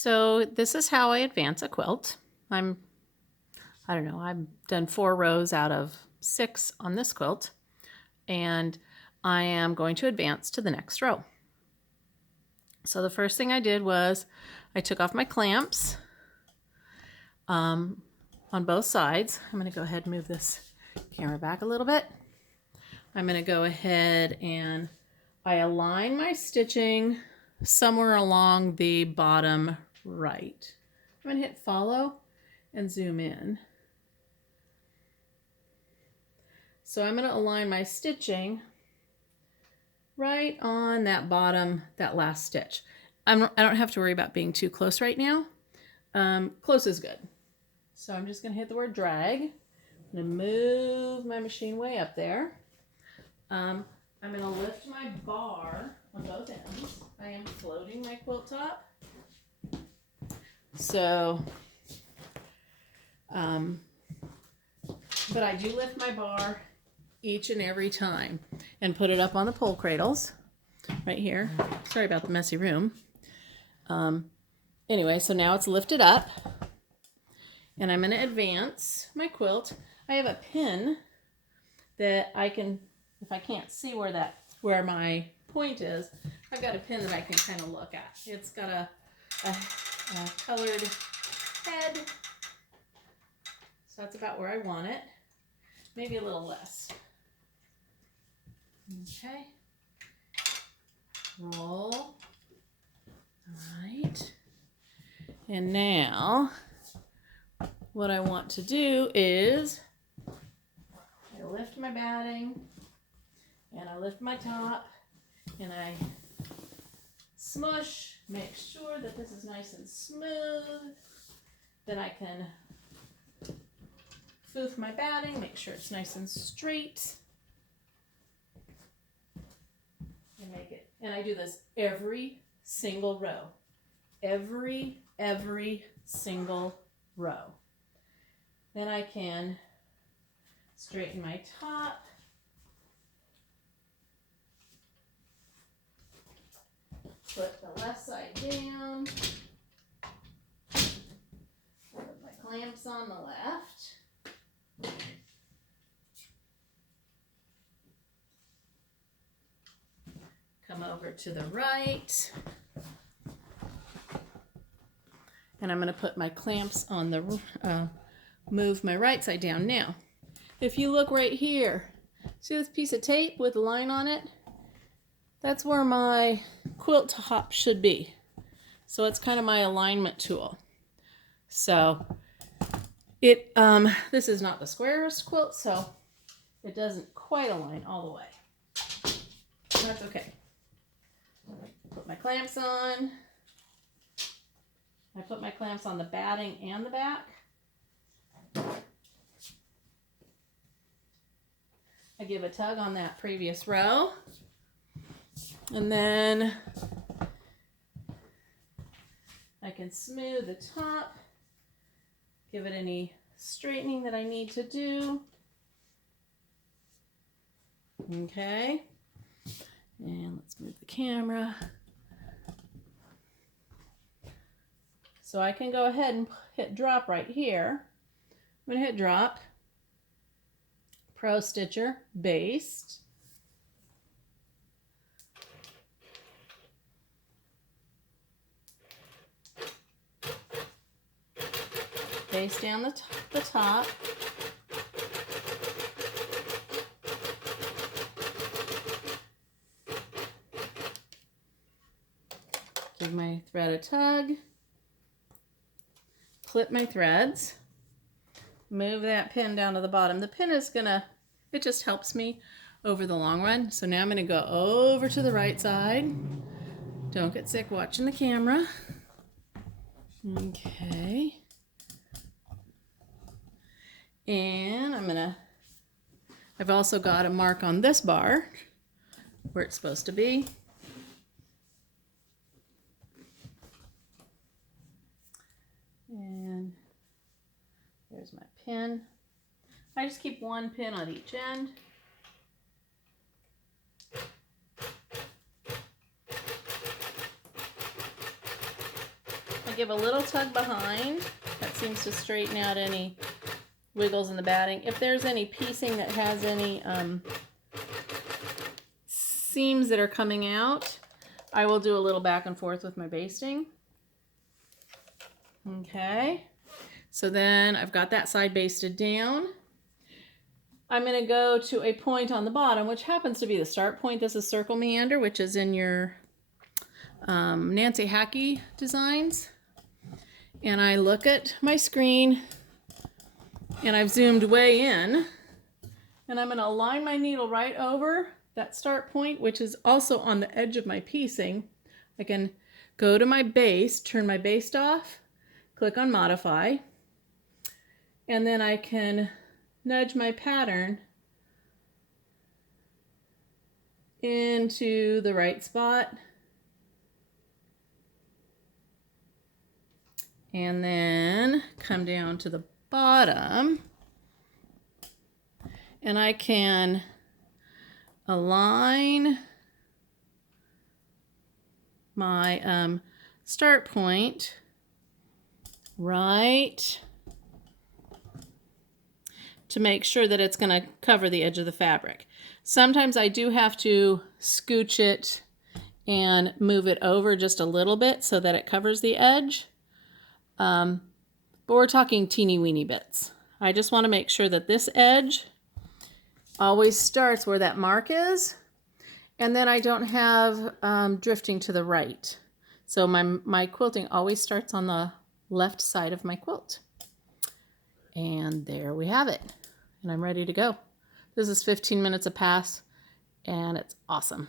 So this is how I advance a quilt. I don't know, I've done 4 rows out of 6 on this quilt, and I am going to advance to the next row. So the first thing I did was I took off my clamps on both sides. I'm going to go ahead and move this camera back a little bit. I'm going to go ahead and I align my stitching somewhere along the bottom right. I'm going to hit follow and zoom in. So I'm going to align my stitching right on that bottom, that last stitch. I don't have to worry about being too close right now. Close is good. So I'm just going to hit the word drag. I'm going to move my machine way up there. I'm going to lift my bar on both ends. I am floating my quilt top. So, but I do lift my bar each and every time and put it up on the pole cradles right here. Sorry about the messy room. Anyway, so now it's lifted up and I'm going to advance my quilt. I have a pin that I can, if I can't see where my point is, I've got a pin that I can kind of look at. It's got a colored head, so that's about where I want it. Maybe a little less. Okay. Roll. All right. And now what I want to do is I lift my batting and I lift my top and I smush, make sure that this is nice and smooth. Then I can foof my batting, make sure it's nice and straight. And make it, and I do this every single row. Every single row. Then I can straighten my top. Put the left side down. Put my clamps on the left. Come over to the right. And I'm going to put my clamps on the, move my right side down. Now, if you look right here, see this piece of tape with a line on it? That's where my quilt top should be. So it's kind of my alignment tool. So it, this is not the squarest quilt, so it doesn't quite align all the way. That's okay. Put my clamps on. I put my clamps on the batting and the back. I give a tug on that previous row. And then I can smooth the top, give it any straightening that I need to do. Okay. And let's move the camera. So I can go ahead and hit drop right here. I'm going to hit drop. ProStitcher based. Baste down the top. Give my thread a tug. Clip my threads. Move that pin down to the bottom. The pin is gonna, it just helps me over the long run. So now I'm gonna go over to the right side. Don't get sick watching the camera. Okay. And I've also got a mark on this bar where it's supposed to be. And there's my pin. I just keep one pin on each end. give a little tug behind. That seems to straighten out any wiggles in the batting. If there's any piecing that has any seams that are coming out, I will do a little back and forth with my basting. Okay, so then I've got that side basted down. I'm going to go to a point on the bottom, which happens to be the start point. This is Circle Meander, which is in your Nancy Hackey designs. And I look at my screen, and I've zoomed way in, and I'm going to align my needle right over that start point, which is also on the edge of my piecing. I can go to my base, turn my baste off, click on Modify, and then I can nudge my pattern into the right spot, and then come down to the bottom, and I can align my start point right to make sure that it's going to cover the edge of the fabric. Sometimes I do have to scooch it and move it over just a little bit so that it covers the edge. But we're talking teeny weeny bits. I just want to make sure that this edge always starts where that mark is, and then I don't have drifting to the right. So my quilting always starts on the left side of my quilt. And there we have it. And I'm ready to go. This is 15 minutes a pass, and it's awesome.